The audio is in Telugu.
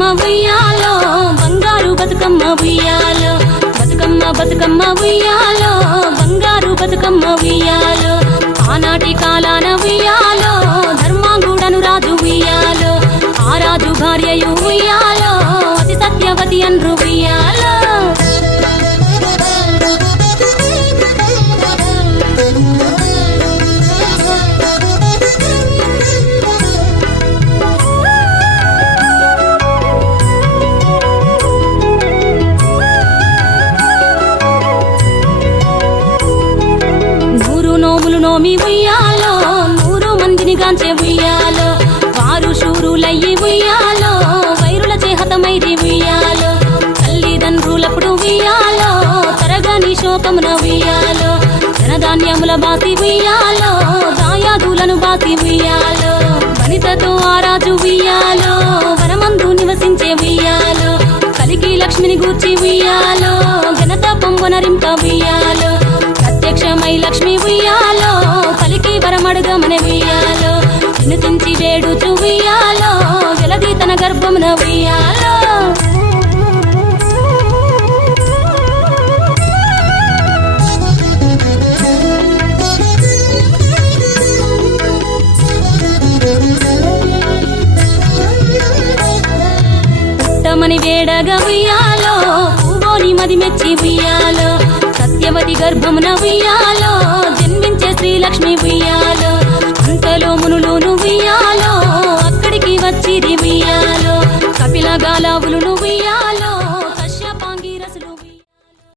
బతుకమ్మ ఉయ్యాలో బంగారు బతుకమ్మ ఉయ్యాలో బతుకమ్మ బతుకమ్మ ఉయ్యాలో బంగారు బతుకమ్మ ఉయ్యాలో ఆనాటి కాలాన ఉయ్యాలో ధర్మాంగుడను రాజు ఉయ్యాలో ఆ రాజు భార్యయు ఉయ్యాలో అతి సత్యవతి అన్రు ఉయ్యాలో నోమి ఉయ్యాలో 100 మందిని గాంచే ఉయ్యాలో వారు శూరులయ్యి ఉయ్యాలో వైరుల చేహతమైరి ఉయ్యాలో తల్లిదండ్రులప్పుడు ఉయ్యాలో తరగని శోకమున ఉయ్యాలో ధనధాన్యముల బాసి ఉయ్యాలో దాయాదులను బాసి ఉయ్యాలో వనితతో ఆరాజు ఉయ్యాలో వనమందు నివసించే ఉయ్యాలో కలికి లక్ష్మిని గూర్చి ఉయ్యాలో ఘనత పొంగునరింప ఉయ్యాలో ప్రత్యక్షమై లక్ష్మి ఉయ్యాలో పలికి వరమడుగమని ఉయ్యాలో వినుతించి వేడుచు ఉయ్యాలో జలది తన గర్భమున ఉయ్యాలో పుట్టమని వేడగా ఉయ్యాలో పూగోని మది మెచ్చి ఉయ్యాలో సత్యవతి గర్భమున ఉయ్యాలో జన్మించే శ్రీలక్ష్మి ఉయ్యాలో అంతలో మునులు ఉయ్యాలో అక్కడికి వచ్చిరి ఉయ్యాలో కపిల గాలావులు ఉయ్యాలో